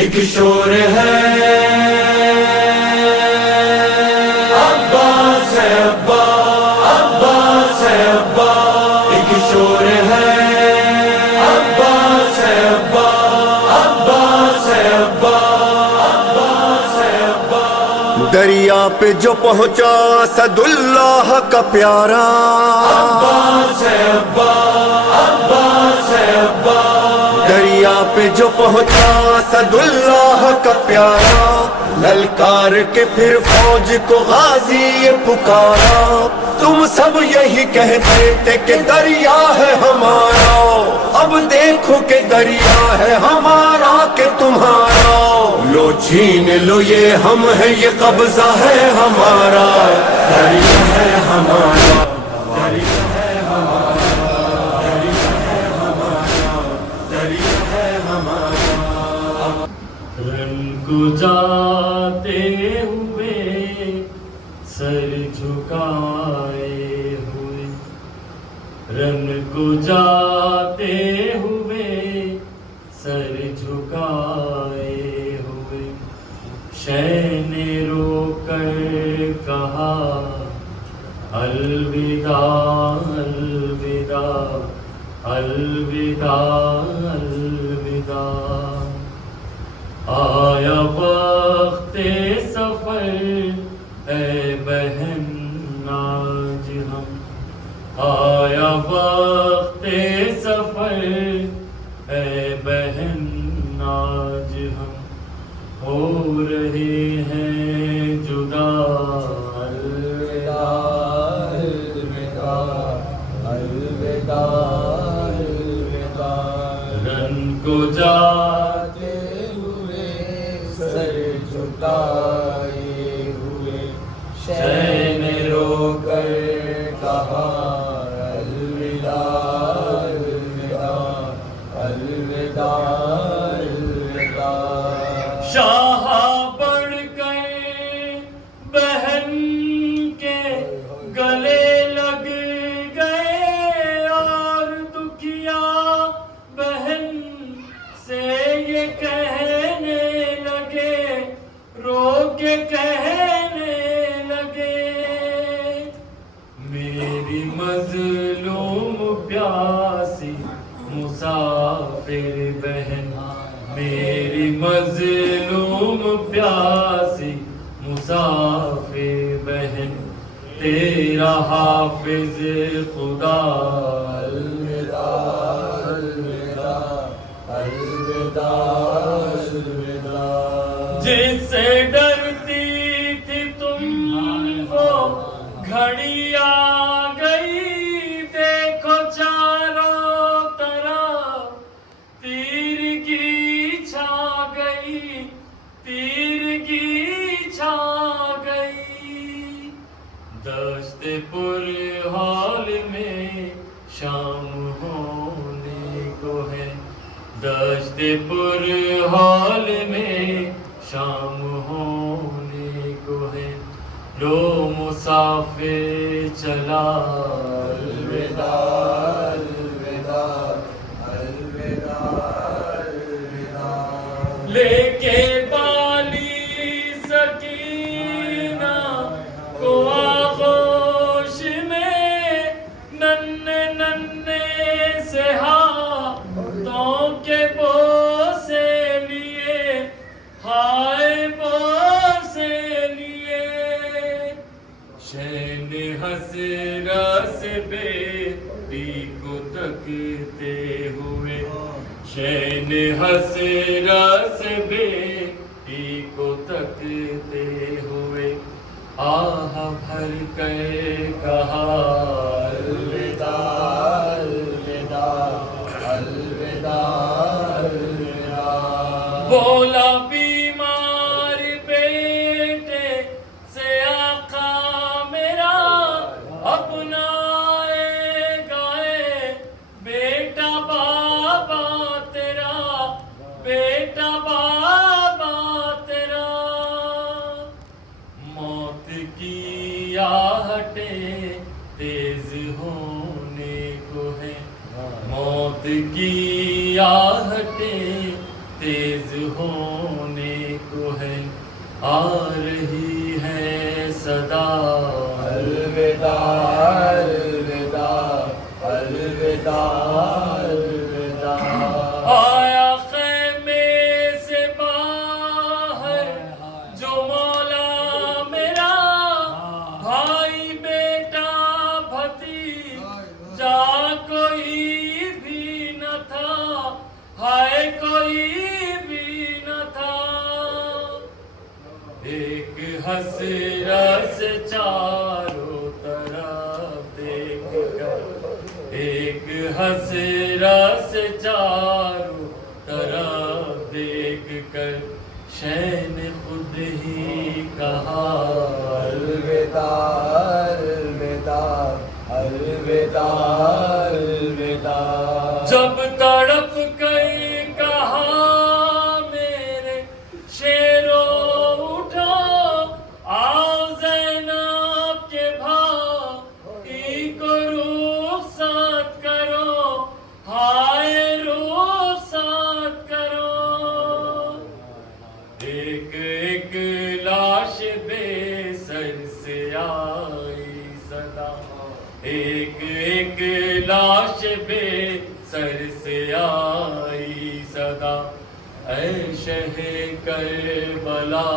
ایک شور ہے عباس ہے ابا، عباس ہے ابا، ایک شور ہے عباس ہے ابا، عباس ہے ابا، عباس ہے ابا۔ دریا پہ جو پہنچا اسد اللہ کا پیارا، عباس ہے ابا، عباس ہے ابا، دریا پہ جو پہنچا اسد اللہ کا پیارا، للکار کے پھر فوج کو غازی یہ پکارا۔ تم سب یہی کہتے تھے کہ دریا ہے ہمارا، اب دیکھو کہ دریا ہے ہمارا کہ تمہارا۔ لو چھین لو یہ ہم ہے، یہ قبضہ ہے ہمارا، دریا ہے ہمارا، دریا ہے ہمارا، دریا ہے ہمارا، دریا ہے ہمارا۔ رن کو جاتے ہوئے سر جھکائے ہوئے، رن کو جاتے ہوئے سر جھکائے ہوئے، شے نے رو کر کہا الوداع الوداع الوداع الوداع۔ آیا وقت سفر اے بہن آج ہم، آیا وقت سفر اے بہن آج ہم، ہو رہے ہیں جدا الوداع الوداع الوداع الوداع۔ رن کو جاتے سر جھکائے ہوئے، شے نے رو کر کہا الوداع الوداع الوداع الوداع۔ شاہ بڑھ کر بہن کے گلے لگ گئے، اور دکھیا بہن سے یہ کہنے لگے، رو کے کہنے لگے، میری مظلوم پیاسی مسافر بہن، میری مظلوم پیاسی مسافر بہن، تیرا حافظ خدا الوداع الوداع الوداع الوداع۔ جس سے ڈرتی تھی تم وہ گھڑی آ گئی، دیکھو چاروں طرف تیرگی چھا گئی، تیرگی چھا گئی۔ دشت پر حال میں شام ہونے کو ہے، دشت پر حال میں شام ہونے کو ہے، لو مسافر چلا الوداع الوداع الوداع الوداع۔ لے کے بالی سکینہ کو آغوش میں، ننھے ننھے سے ہاتھوں کے بوسے لیے، ہائے بوسے لیے، شین حسرت سے بیٹی کو تکتے ہوئے، شین حسرت سے بیٹی کو تکتے ہوئے، آہ بھر کے کہا الوداع الوداع الوداع الوداع۔ بولا بیمار بیٹے سے آقا میرا، اپنائے گائے بیٹا بابا تیرا، بیٹا بابا تیرا۔ موت کی آہٹیں تیز ہونے کو ہے، موت کی آہٹیں تیز ہونے کو ہے، آ رہی ہے صدا الوداع الوداع الوداع الوداع. آیا خیمے سے باہر جو مولا میرا، بھائی بیٹا بھتیجا کوئی بھی نہ تھا، ہائے کوئی بھی نہ تھا. ایک حسرت سے چاروں طرف دیکھ کر، ایک حسرت سے چاروں طرف دیکھ کر، شے نے خود ہی کہا الوداع الوداع الوداع الوداع. جب تڑپ گئی کہا میرے شیرو اٹھو، آؤ زینب کے بھائی کو رخصت کرو، ہائے رخصت کرو. ایک ایک لاش بے سر سے آئی صدا، ایک ایک لاش بے سر سے آئی صدا. اے شہ کربلا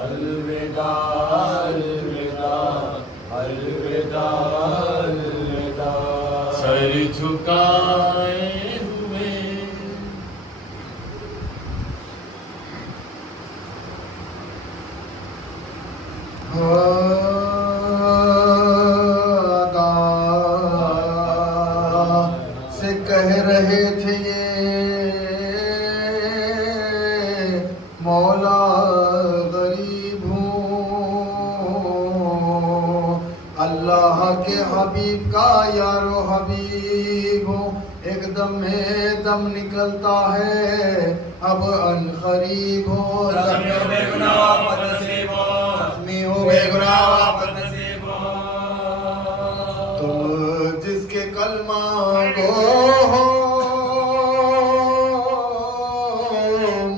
الوداع الوداع الوداع الوداع. سر جھکائے ہوئے سے کہہ رہے تھے یہ مولا غریب ہوں، اللہ کے حبیب کا یارو حبیب ہوں. ایک دم میں دم نکلتا ہے اب ان قریب ہو، زخمی ہو بے گناہ واپس نصیب ہو، زخمی ہو بے گناہ واپس نصیب ہو. تم جس کے کلمہ گو ہو،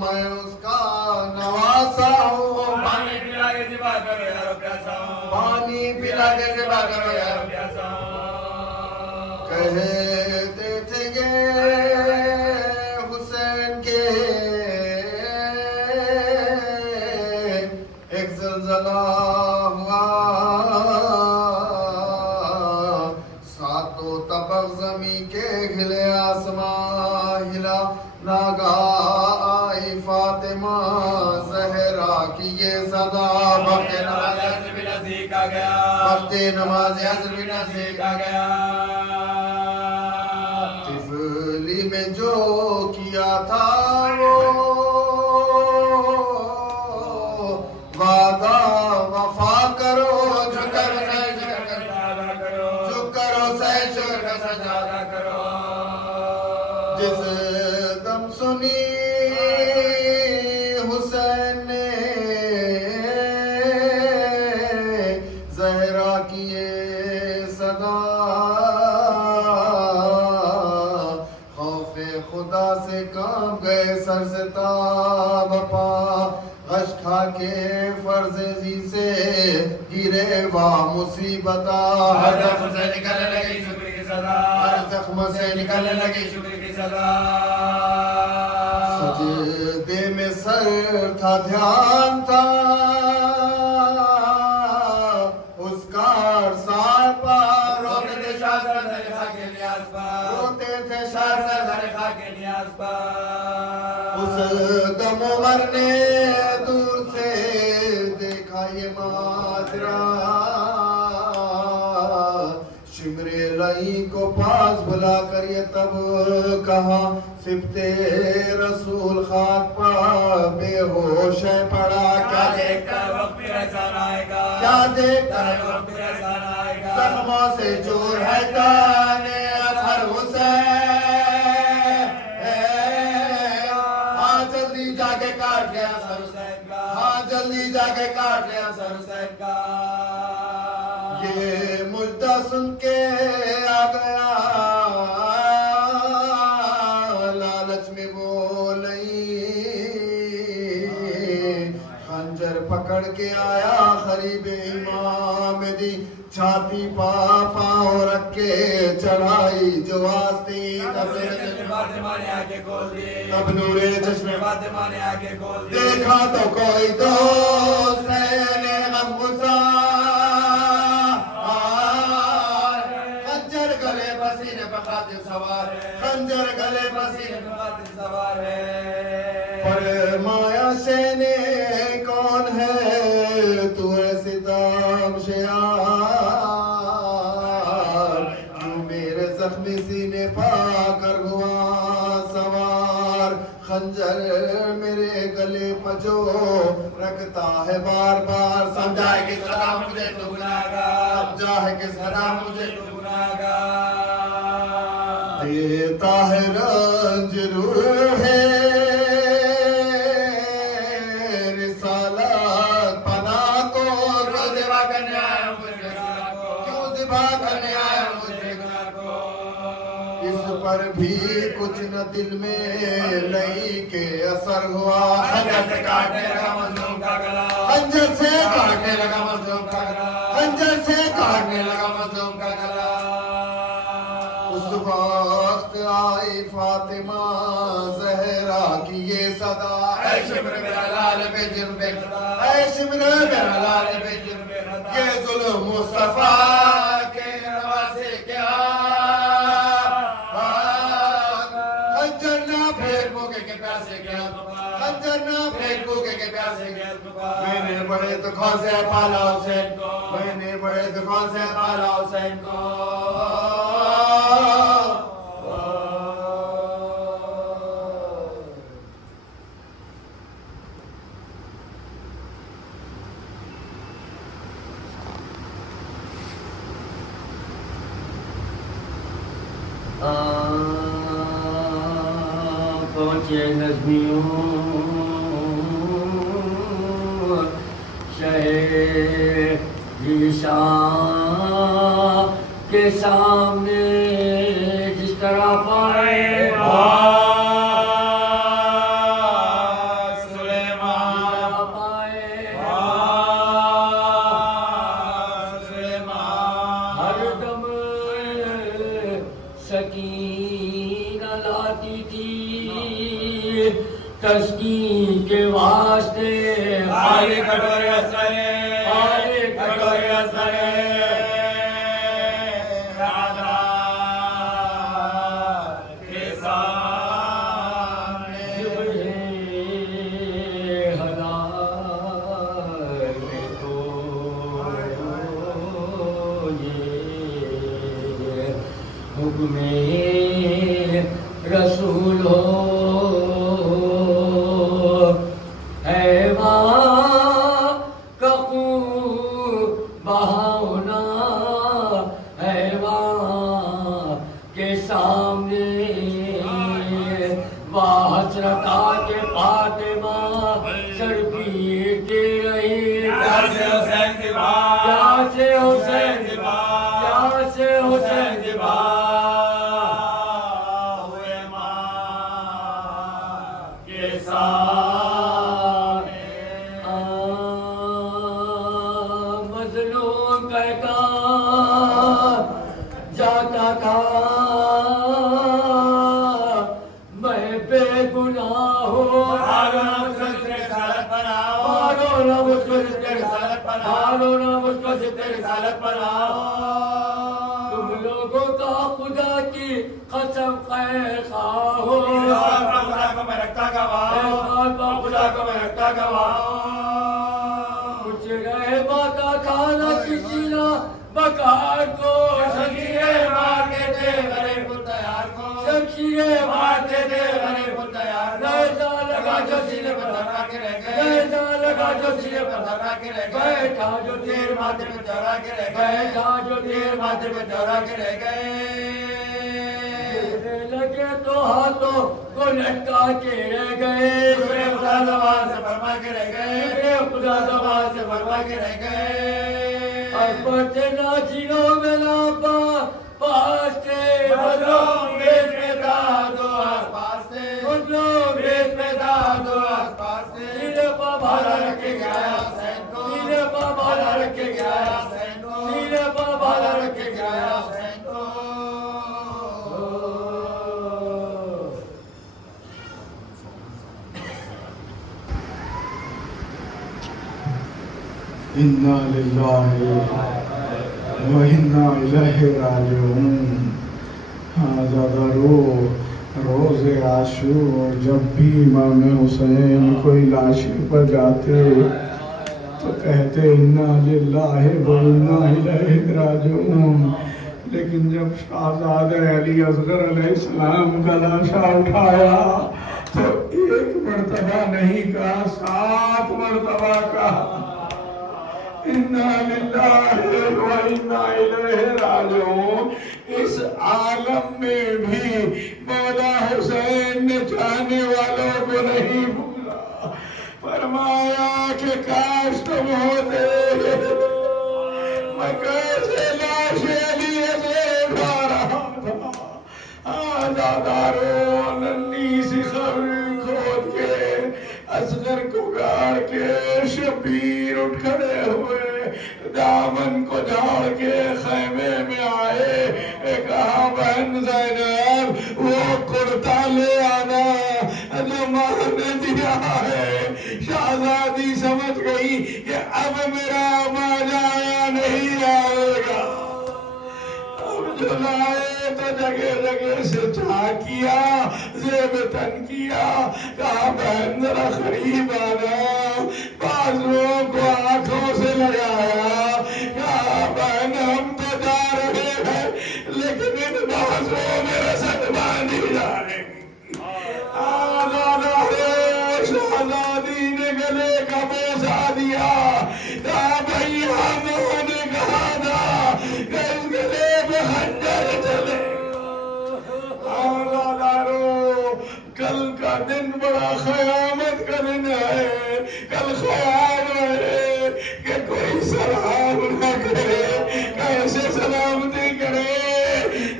میں اس کا نواسا ہوں. پانی پلا کے ذبح کرو یارو پیاسا ہوں، پانی پلا کے ذبح کرو یار. پیاسا ہوں. کہتے تھے گے حسین کے ایک زلزلہ ہوا، ساتوں طبق زمین کے ہلے آسمان ہلا. ناگاہ آئی فاطمہ زہرا کی یہ صدا، وقت نماز عصر بھی نزدیک آ گیا، وقت نماز عصر بھی نزدیک نزدیک آ گیا. طفلی میں جو کیا تھا وہ وعدہ وفا کرو، جو کرو سجدہ کرو، جو کرو سجدہ کا سجدہ. سجدہ کرو. جس دم سنی حسین نے زہرا کی یہ صدا، خوف خدا سے کام گئے سر سے تاب پا، غش کھا کے فرض زی سے گرے وا مصیبتا. ہر زخم سے نکلنے لگی شکر کی صدا، ہر زخم سے نکلنے لگی شکر کی صدا. سجدے میں سر تھا دھیان تھا اس کا عرصہ پر، روتے تھے شاہ سر خا کے نیاز پر، روتے تھے شاہ شاہ سر خا کے نیاز پر. اس دم عمر نے دور سے دیکھا یہ ماجرا، شمر لئی کو پاس بلا کر یہ تب کہا، سبتے رسول خاک پا بے ہوش ہے پڑا. کیا دیکھ کر وقت پھر احسان آئے گا، کیا دیکھ کر وقت پھر احسان آئے گا. زخموں سے جور ہے تانے اثر حسین، ہاں جلدی جا کے کاٹ لیا سر حسین کا، ہاں جلدی جا کے کاٹ لیا سر حسین کا. یہ مجدہ سن کے آ گیا لالچ میں وہ نہیں پکڑ کے آیا قریب امام دی چھاتی پاؤں رکھ کے چڑھائی جو آستی تب نور چشم فاطمہ نے آگے کھول دی دیکھا تو کوئی دوست ہے خنجر گلے پسینے پہ خاطر سوار ہے خنجر گلے پسینے پہ خاطر سوار ہے فرمایا شینے کون ہے تو ہے ستام شیار کیوں میرے زخمی سینے پا کر ہوا سوار خنجر میرے گلے پجو رکھتا ہے بار بار سمجھا ہے کس طرح مجھے تو گناہگار سمجھا ہے کس طرح مجھے تو گناہگار دیتا ہے رنج روح ہے رسالت پناہ کو کیوں ذبح کرنے آیا مجھے گناہ کو کیوں ذبح کرنے آیا مجھے گناہ کو اس پر بھی کچھ نہ دل میں نہیں کہ اثر ہوا خنجر سے کاٹنے لگا مظلوم کا گلا خنجر سے کاٹنے لگا مظلوم کا گلا خنجر سے کاٹنے لگا مظلوم کا گلا اس وقت آئی فاطمہ زہرا کی یہ صدا اے شمر میرا لال بے جرم بے خطا اے شمر میرا لال بے جرم بے خطا یہ ظلم مصطفیٰ کے روا سے کیا خنجر نہ پھینک بوکے کے پیاسے گیا خنجر نہ پھینک بوکے کے پیاسے گیا میں نے بڑے دکھوں سے پالا حسین کو میں نے بڑے دکھوں سے پالا حسین کو پہنچے نظمیوں شہر ذیشان کے سامنے جس طرح پائے سلیمان پائے سلیمان ہر دم سکینہ لاتی تھی تسکین کے واسطے آئے کٹورے اسرے آئے کٹورے اسرے رادار کے سامنے جبرے ہدار میں تو یہ حکم رسول ہو کے فاطمہ سر پیٹے رہی پیار سے حسین کی بات پیار سے حسین کی بات پیار سے حسین کی بات ہوئے ماں کے ساتھ مظلوم کہتا جاتا تھا تم لوگوں کا خدا کی قسم خیر خواہ ہو خدا کو میں رکھتا گواہ کچھ رہے باتا کھانا کسی نہ بکار کو شمشیریں مارتے تھے غریب کو تیار کو شمشیریں مارتے تھے غریب کو تیار نیزہ لگا جو سینے پر دھرا کے رہ گئے نیزہ لگا جو سینے پر دھرا کے رہ گئے بیٹھا جو تیر ماتھے پہ چڑھا کے رہ گئے بیٹھا جو تیر ماتھے پہ چڑھا کے رہ گئے لگے تو ہاتھوں کو لٹکا کے رہ گئے خدا زبان سے فرما کے رہ گئے خدا زبان سے فرما کے رہ گئے پڑھتے ناچینوں میں لاپا پاس تھے مظلوم ریت میں تھا دو آس پاس تھے مظلوم ریت میں تھا دو آس پاس تھے سینے پا بھالا رکھے گیا انا للہ و انا الیہ راجعون. ہاں زیادہ روز عاشور جب بھی امام حسین کوئی لاشیں پر جاتے تو کہتے انا للہ و انا الیہ راجعون. لیکن جب شہزادہ علی اصغر علیہ السلام کا لاشا اٹھایا تو ایک مرتبہ نہیں کہا، 7 مرتبہ کہا انا للہ و انا الیہ راجعون. اس عالم میں بھی مولا حسین نے چاہنے والوں کو نہیں بھولا. فرمایا کہ کاش تم ہوتے میں کیسے لاش علی سے اٹھا رہا تھا. آزاداروں ننھی سی خبر کھود کے اصغر کو گاڑ کے شبیر اٹھ کھڑے ہوئے، دامن کو جھاڑ کے خیمے میں آئے. کہا بہن زینب وہ کرتا لے آنا جو ماں نے دیا ہے. شہزادی سمجھ گئی کہ اب میرا ماجا نہیں آئے گا. اب جو لائے تو جگہ جگہ سے چھا کیا، زیب تن کیا. کہا بہن ذرا قریب آنا، بازوؤں کو آنکھوں سے لگایا. کہا بہن ہم تو جا رہے ہیں لیکن ان بازوؤں میں رسد باندھی جائے گی. شہزادی نے گلے کا بوسہ دیا. کہا بھائی ہموں نے کہا تھا کہ اس گلے پہ خنجر چلے. کل کا دن بڑا قیامت کا دن ہے. کل خیال رہے کہ کوئی سلام نہ کرے، کیسے سلامتی کرے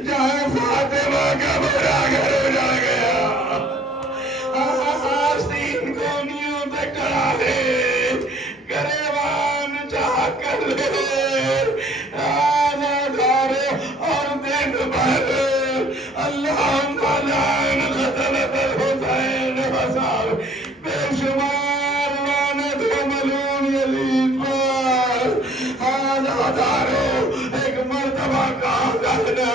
جہاں فاطمہ کا بڑا گھر اجڑ گیا. آستین کونیوں پہ کڑا لے، گریبان چاہ کر لے. آزادارے اور دن بھر اللہم لعن قتلۃ الحسین وصحبہ، بے شمار لعنت و ملعون یزید پر. آزادارو ایک مرتبہ کہا کہنا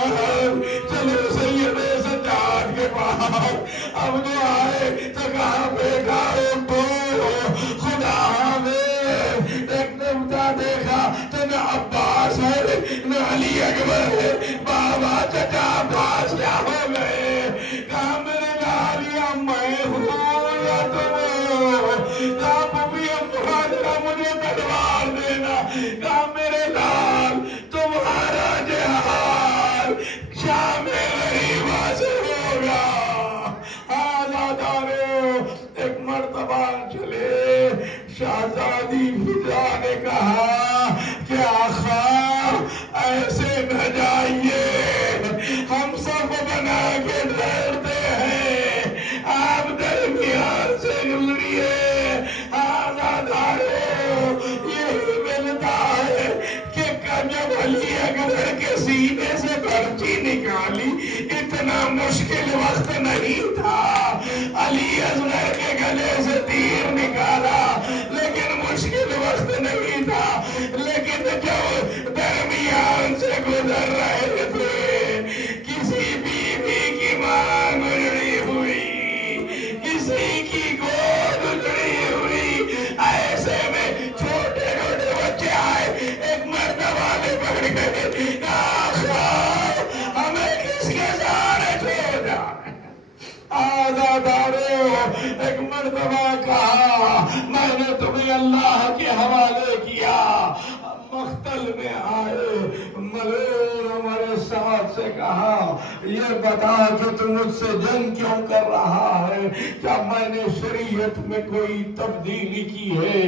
چلو سید سجاد کے پاس. اب جو آئے تو کہا بیٹا اٹھو خدا حافظ. ایک نمتا دیکھا تو نہ عباس ہے نہ علی اکبر ہے، بابا چچا عباس کیا ہو گئے. کہا میرے لال یا میں ہوں یا تم ہو. کہا پپی امرا ذرا مجھے تلوار دینا. کہا میرے لال تمہارا جہاد شام غریبہ سے ہوگا. آزادارو ایک مرتبہ چلے. شہزادی فضا نے کہا کہ آخا ایسے نہ جائیے، ہم سب بنا کے ڈرتے ہیں، آپ درمیان سے گزریے. آزادارو یہی ملتا ہے کہ جب علی اکبر کے سینے سے برچی نکالی اتنا مشکل وقت نہیں تھا. علی اصغر کے گلے سے تیر نکالا لیکن مشکل وقت نہیں تھا. لیکن جب درمیان سے گزر رہے تھے کسی بیوی کی مانگ اجڑی ہوئی، کسی کی گود اجڑی ہوئی. ایسے میں چھوٹے چھوٹے بچے آئے، ایک مرتبہ نے پکڑ گئے. ہمیں کس کے سارے چھوڑ جائے. آزادارو ایک مرتبہ کہا میں نے تمہیں اللہ کے حوالے کیا. مقتل میں آئے ملعون عمر سعد سے کہا یہ بتا کہ تم مجھ سے جنگ کیوں کر رہا ہے، کیا میں نے شریعت میں کوئی تبدیلی کی ہے؟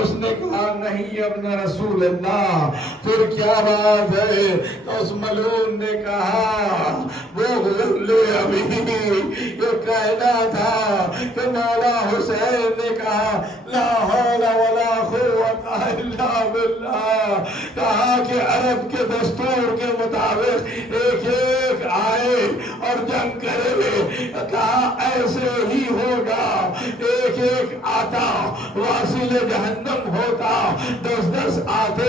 اس نے کہا نہیں ابن رسول اللہ. پھر کیا بات ہے؟ تو اس ملعون نے کہا وہ لے ابھی یہ کہنا تھا کہ مولا حسین نے کہا لا حول ولا قوت الا باللہ. کہا کہ عرب کے دستور کے مطابق ایک ایک آئے اور جنگ کرے. کہا ایسے ہی ہوگا، ایک ایک ایک آتا واصل جہنم ہوتا، 10 آتے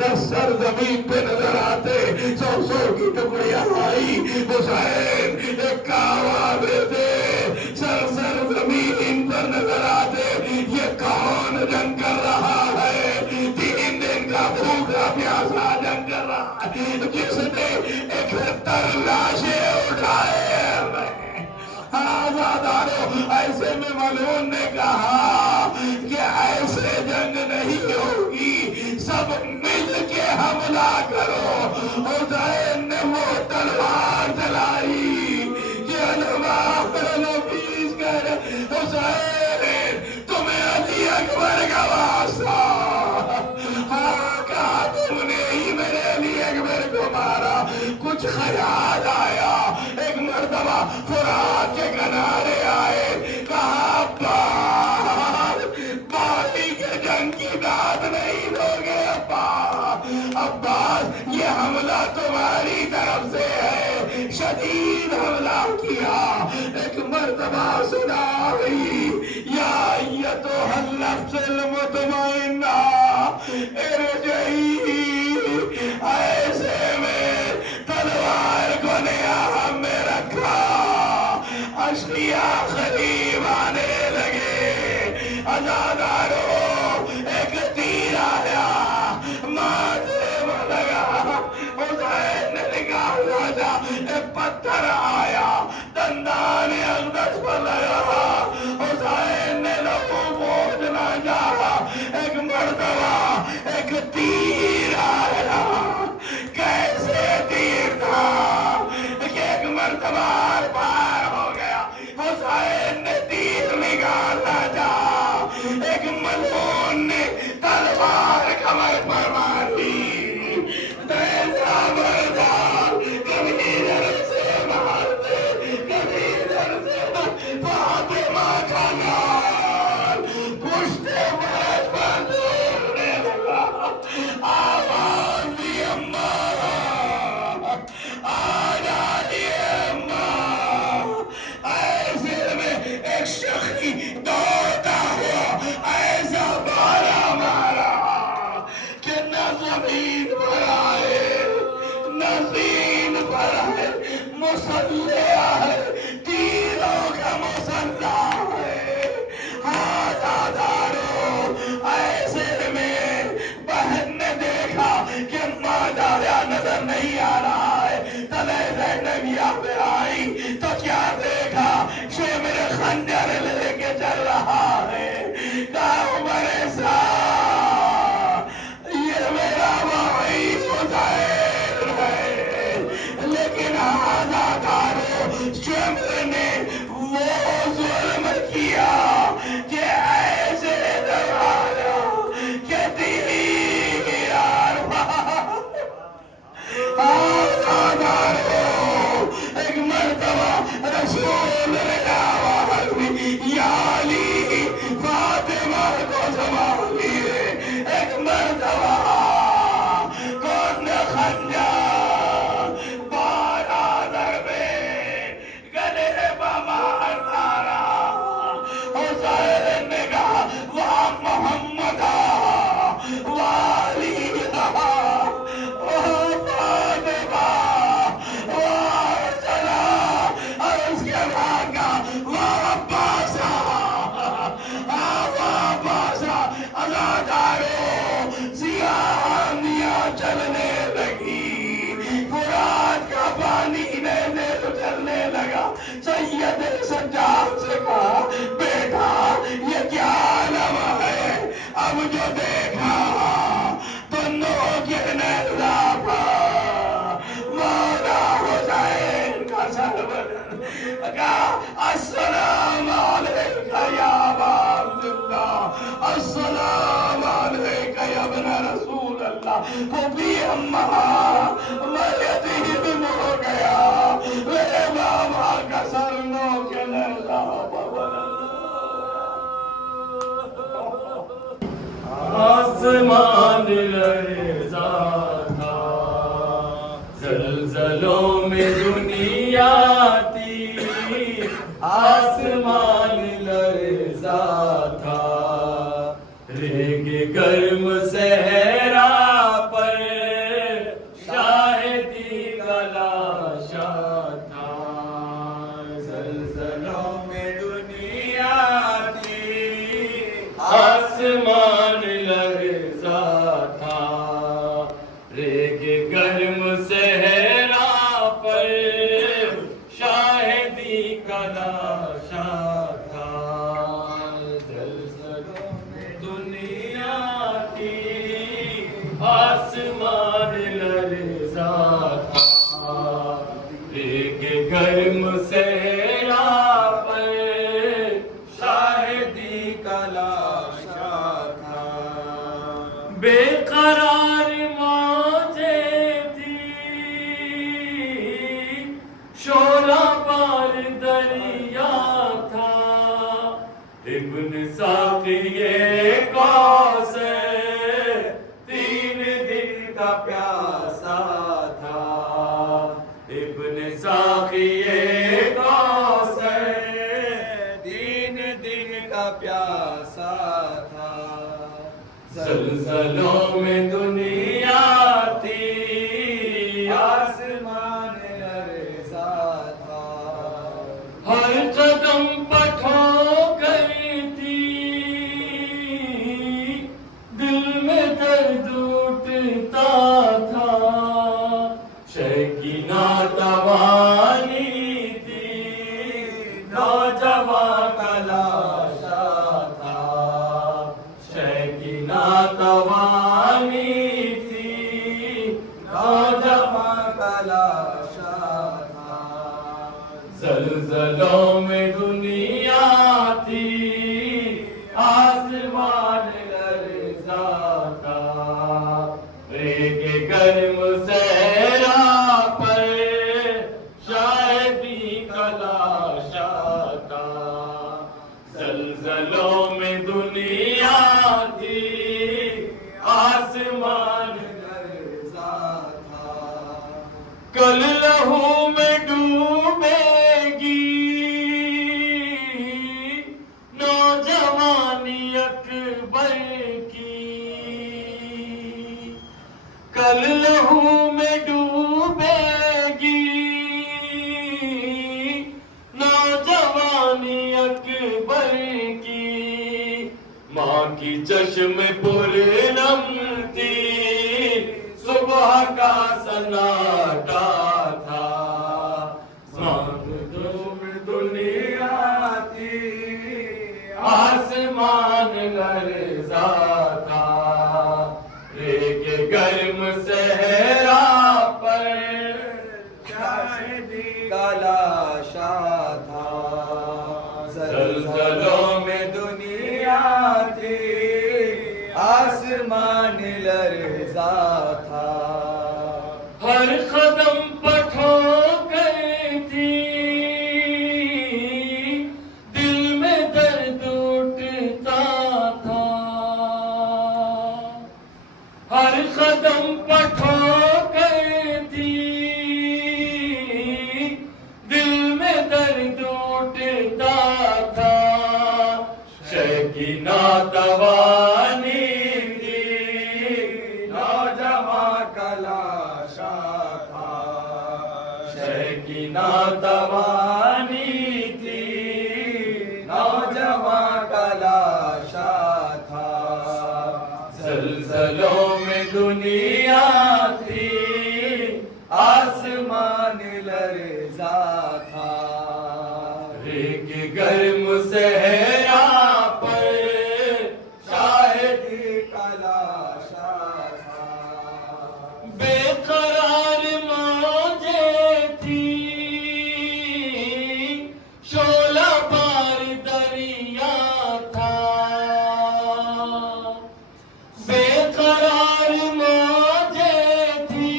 10 سر زمین پہ نظر آتے، 100 کی ٹکڑیاں آئی، حسین ایک کعوہ دیتے، سر زمین پر نظر آتے، یہ کون جنگ کر رہا ہے؟ 3 دن کا بھوکا پیاسا جنگ کر رہا ہے، جس نے 71 لاشیں اٹھائے ہیں۔ آزادارو، ایسے میں ملعون نے کہا کہ ایسے جنگ نہیں ہوگی، سب مل کے حملہ کرو۔ حسین نے وہ تلوار چلائی کہ انوار نفیس کر، حسین تمہیں علی اکبر کا واسطہ، کہا تم نے ہی میرے علی اکبر کو مارا۔ کچھ خیال آیا، ایک مرتبہ فرات کے کنارے آئے، کہا باقی کے جنگ کی داد نہیں دو گے عباس، یہ حملہ تمہاری طرف سے ہے، شدید حملہ کیا۔ ایک مرتبہ سنا ہوئی، یا ایتھا النفس المطمئنہ ارجعی، ایسے میں تلوار کو نیام میں رکھا، اشقیاء قریب آنے لگے۔ عزادارو، ایک تیر آیا، ماتھے میں لگا، حسین نے نکالا تھا، ایک پتھر آیا، دندان اقدس پر لگا، حسین نے لہو پوچھنا چاہا، ایک مرتبہ ایک تیر آیا، کیسے تیر تھا کہ ایک مرتبہ پار ہو گیا، حسین نے تیر نکالنا چاہا، ایک ملعون نے تلوار کمر پر ماری، دیتا بردار کبھی ادھر سے مارتے کبھی ادھر سے، فاطمہ کا نال پشتے پر دوڑنے لگا، آواز دی اماں آ جاتی اماں، ایسے میں ایک شخصی دوڑتا ہوا ایسا بارہ مارا کہ نہ زمین پر آئے نہ زین پر آئے، مسلح ہے، تیروں کا مسلح ہے۔ آزادارو، ایسے میں بہن نے دیکھا کہ ماداریا نظر نہیں آ رہا ہے، تلے زینبیہ پہ آئی تو کیا دیکھا، میرے خنجر لے کے چل رہا ہے، کہا عمر صاحب یہ میرا بھائی حسین ہے، لیکن آزادارو، شمر نے وہ ظلم کیا کہ ایسے دبایا کہ تیر آزادارو، ایک مرتبہ رسول نے آواز دی، یا علی فاطمہ کو سنبھالیے، ایک مرتبہ کون خنجر بارہ ضربے گلے پہ مارتا رہا، حسین نے کہا واہ محمد واہ علی چلنے لگی، فرات کا پانی لینے تو چلنے لگا، سید سجاد سے کہا بیٹا یہ کیا عالم ہے، اب جو دیکھا تو نو گرنے لگا، مولا حسین کا سر بدن، کہا السلام علیکہ یا ابا عبداللہ، السلام علیکہ یا ابن رسول اللہ، وہ بھی اماں میں یتیم ہو گیا، میرے بابا کا سر نوکے لگا، آسمان لرزا تھا، زلزلوں میں دنیا تھی، آسمان لرزا تھا، ریگ گرم صحرا پر شاہدی کا لاشا تھا، زلزلوں میں دنیا تھی آسمان لرزا تھا، ریگ گرم صحرا پر شاہدی کا لاشا تھا، زلزلوں میں دنیا کی آسمان لرزا تھا، ریگ گرم صحرا پر شاہدی کا لاشا تھا، بے قرار موجیں تھی، شعلہ بار دریا تھا، ابن ساقی کوثر 3 دن کا پیاسا تھا، ابن ساقی کوثر 3 دن کا پیاسا تھا، زلزلوں میں دنیا تھی آسمان لرزا تھا، ہر قدم پٹھو گئی تھی، دل میں درد اٹھتا تھا، شیکینہ توانی تھی، نوجوان کا لاشا تھا، شیکینہ توانی تھی، نوجوان کا لاشا تھا، زلزلوں میں دنیا تھی آسمان لرزا تھا، ریگ گرم صحرا پر شاہدی کا لاشا تھا، زلزلوں میں دنیا تھی آسمان لرزا تھا، کل لہو میں ڈوبے گی نوجوانی اکبر کی، کل لہو میں ڈوبے گی نوجوانی اکبر کی، ماں کی چشم پرنم تھی، صبح کا سناٹا تھا، زلزلوں میں دنیا تھی آسمان لرزا تھا، ریگ گرم صحرا پر شاہدی کا لاشا تھا، زلزلوں میں دنیا تھی آسمان لرزا تھا، ہر قدم پٹھو گئی تھی، دل میں درد اٹھتا تھا، ہر قدم پٹھو گئی تھی، دل میں درد اٹھتا تھا، شیکینہ توانی تھی، نوجوان کا لاشا تھا، شیکینہ توانی تھی، نوجوان کا لاشا تھا، زلزلوں میں دنیا تھی آسمان لرزا تھا، ریگ گرم صحرا پر شاہدی کا لاشا تھا، بے قرار موجیں تھی، شعلہ بار دریا تھا، بے قرار موجیں تھی،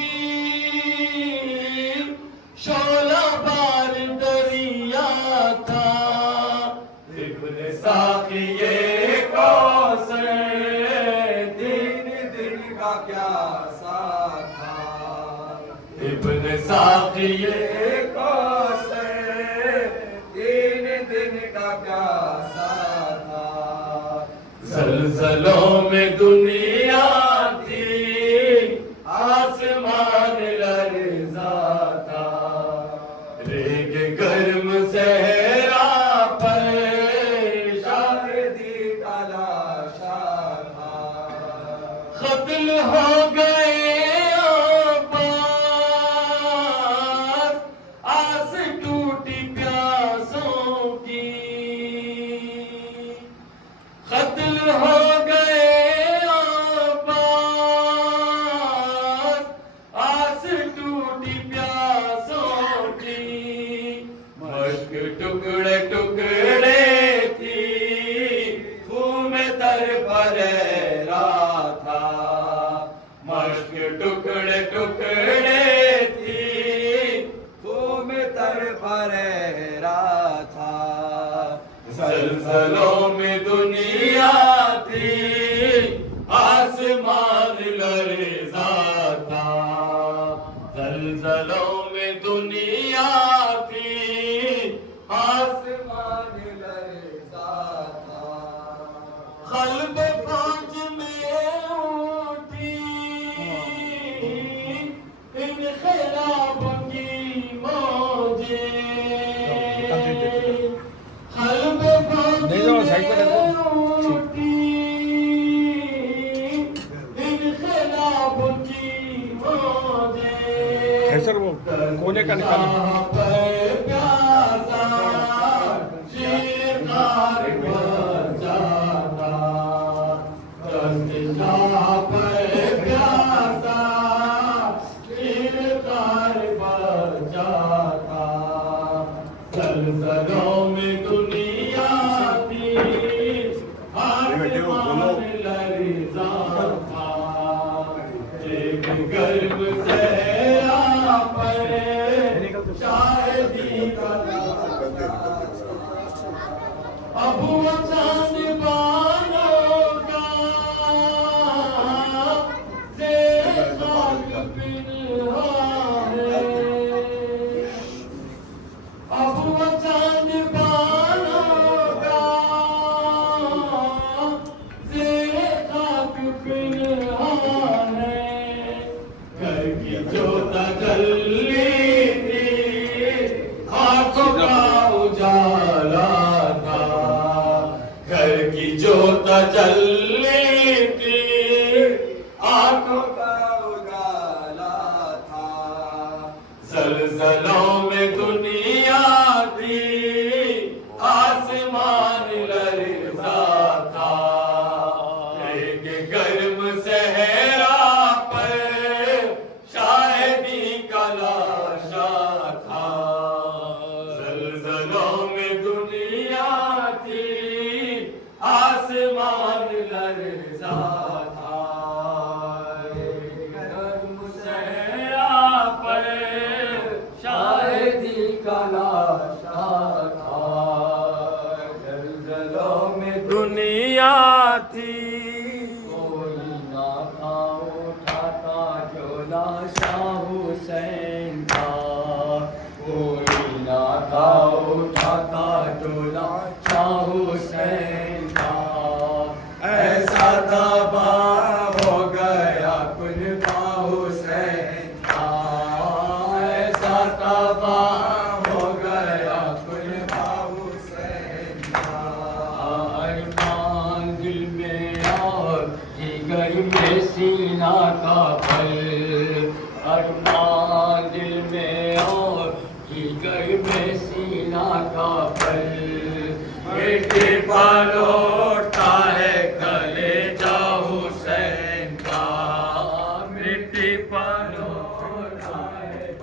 شعلہ بار دریا تھا، ابن ساقی کوثر 3 دن کا پیاسا تھا، ابن ساقی کوثر 3 دن کا پیاسا تھا، زلزلوں میں دنیا تھی آسمان لرزا تھا ریگ گرم صحرا پر شاہدی کا لاشا تھا قتل ہو گئے آباد آس ٹوٹی پیاسوں کی قتل ہو گئے آباد آس ٹوٹی پیاسوں کی مشک ٹکڑے ٹکڑے تھی خون تر پر رہا تھا مشک ٹکڑے ٹکڑے تھی خون تر پر رہا تھا زلزلوں میں دنیا تھی آسمان لرزا تھا زلزلوں میں دنیا تھی آسمان لرزا تھا قلب فوج میں اٹھی انقلاب کی موجیں قلب فوج میں اٹھی انقلاب کی موجیں سر وہ کونے کا نکال زلزلوں میں دنیا تھی آسمان لرزا تھا ایک گرم صحرا پر شاہدی کا اب وہ چاند بانوں کا زیر خاک پنہاں ہے اب وہ چاند بانوں کا زیر خاک پنہاں ہے گھر کی جو تجلی تھی آنکھوں کا اجالا تھا گھر کی جو تجلی تھی آنکھوں کا اجالا تھا زلزلوں میں دنیا تھی آسمان لرزا تھا ایک گرم صحرا پر شاہدی کا لاشا تھا زلزلوں میں دنیا تھی آسمان لرزا تھا ایک گرم صحرا پر شاہدی کا لاشا تھا زلزلوں میں دنیا تھی کوئی نہ تھا اٹھاتا جو لاشا حسین کا کوئی نہ تھا اٹھاتا جو لاشا حسین کا ایسا تباہ ہو گیا کلبہ حسین کا ایسا تباہ ہو گیا کلبہ حسین کا ارمان دل میں اور جگر میں سینہ کا پھل ارمان دل میں اور جگر میں سینہ کا پھل بیٹے پلوٹا ہے کلیجہ حسین کا بیٹے پلوٹا ہے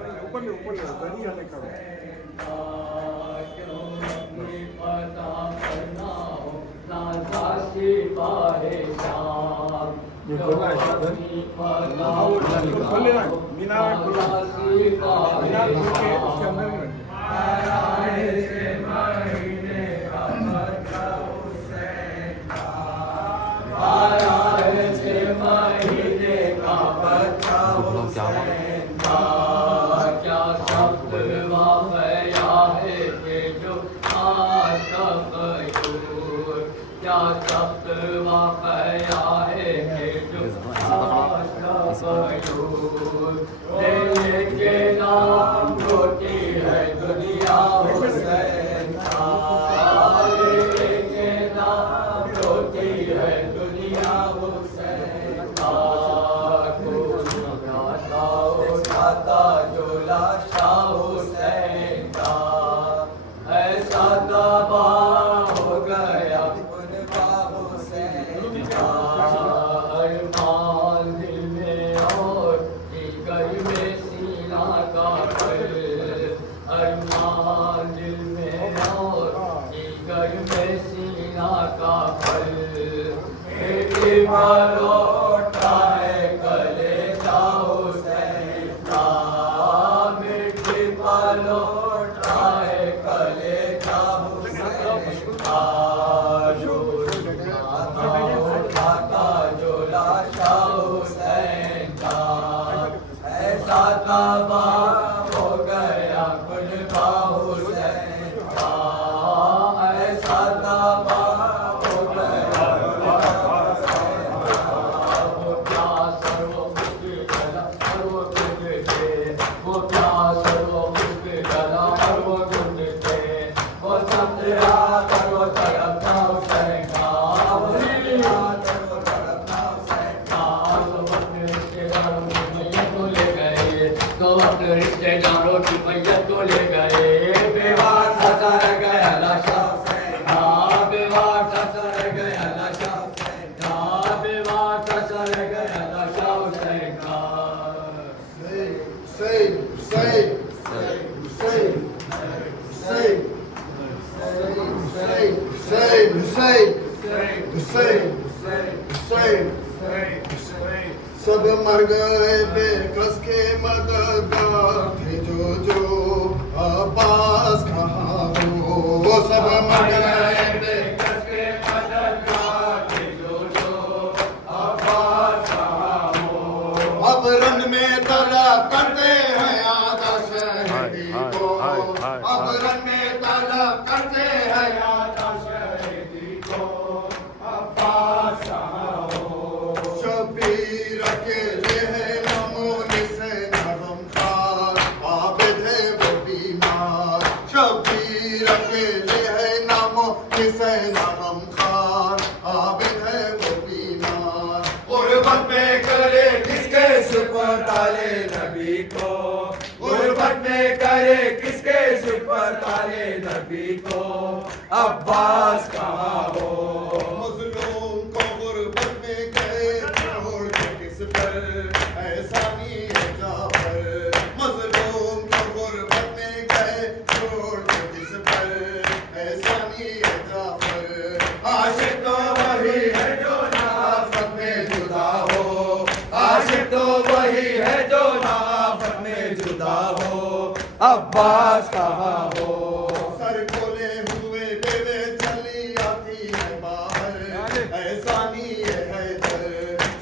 کیا سخت واقعہ ہے کہ جو آج کا غیور کیا سخت واقعہ ہے کہ جو کے نام روتی ہے دنیا حسین کا کے نام روتی ہے دنیا حسین کا اٹھاتا جو لاشا حسین کا ایسا تباہ ہو گیا حسین کا ارمان دل میں اور جگر میں سینہ کا پھل ارمان دل میں اور جگر میں سینہ کا پھل بیٹی پروٹا ہے کلیجہ حسین کا بیٹی پروٹا ہے کلیجہ حسین کا اٹھاتا جو لاشا حسین کا ایسا تباہ ہو گیا کلبہ حسین کا ایسا تباہ ہو گیا وہ پیاس اور وہ خود جلا اور وہ خود تھے وہ پیاس اور وہ خود جلا اور وہ خود تھے وہ سمجھا کر وہ تڑپتا حسین کا رشتے داروں کی میت کو لے گئے بیوار سا رہ گیا لاشا ہاں بیوار سا رہ گیا لاشا ہاں بیوار سا رہ گیا لاشا حسین کا Hussein, Hussein, Hussein, Hussein, Hussein, Hussein, Hussein, Hussein, Hussein. سب مر گئے بے کس کے مددگار تھے جو عباس کہاں ہو سب مر گئے بے کس کے مددگار تھے جو عباس کہاں ہو اب رن میں طلب کرتے ہیں آدھا شہیدی کو اب رن میں طلب کرتے ہیں آدھا شہیدی کو عباس کہاں ہو شبیر اکیلے ہیں نمونے سے نرم خار عابد ہے وہ بیمار شبیر اکیلے ہیں نمونے سے نرم خار عابد ہے وہ بیمار غربت میں کرے کس کے سپر ڈالے نبی کو غربت میں کرے کس کے سپر ڈالے نبی کو عباس کہاں ہو مظلوم کو غربت میں گئے چھوڑ کے کس پر احسانی ہے جعفر مظلوم کو غربت میں گئے چھوڑ کے کس پر احسانی ہے جعفر عاشق تو وہی ہے جو نافرت میں جدا ہو عاشق تو وہی ہے جو نافرت میں جدا ہو عباس کہاں ہو سر کھولے ہوئے بیوے چلی آتی ہے باہر احسانی ہے حیدر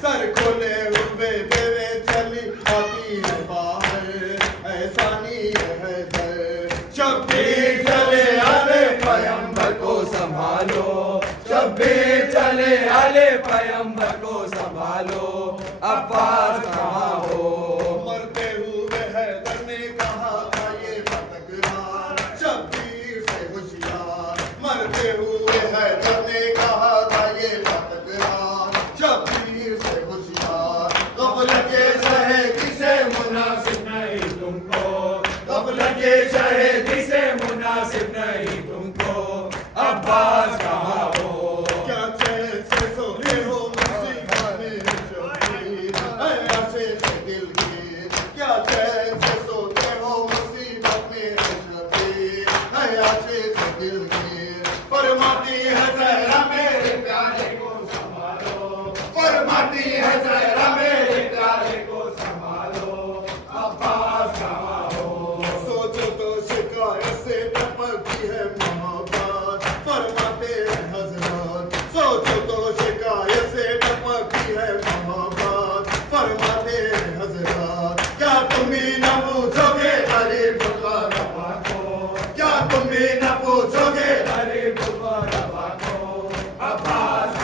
سر کھولے ہوئے بیوے چلی آتی ہے باہر احسانی ہے حیدر شبیر چلے آلے پیمبر کو سنبھالو شبیر چلے آلے پیمبر کو سنبھالو عباس کہاں ہو مرتے ہوئے حیدر نے کہا تھا یہ فتکرار شبیر سے ہوشیار مرتے ہوئے حیدر نے کہا تھا یہ فتکرار شبیر سے ہوشیار غفلت کے شہیدی سے مناسب نہیں تم کو غفلت کے شہیدی سے مناسب نہیں تم کو عباس کہاں ہو کیا چین سے سوتے ہو مصیبت میں شبیر اے عاشق دل کی کیا چین سے سوتے ہو مصیبت میں شبیر اے عاشق دل کی فرماتی ہے زہرا میرے پیارے کو سنبھالو فرماتی ہے زہرا میرے پیارے کو سنبھالو عباس کہاں ہو سوچو تو شکایت سے ٹپکتی ہے محبت فرماتے ہیں حضرت سوچو تو شکایت سے ٹپکتی ہے محبت فرماتے ہیں حضرت کیا تم بھی نہ پوچھو گے غریب کا روا کو کیا تم بھی نہ پوچھو گے غریب کا روا کو عباس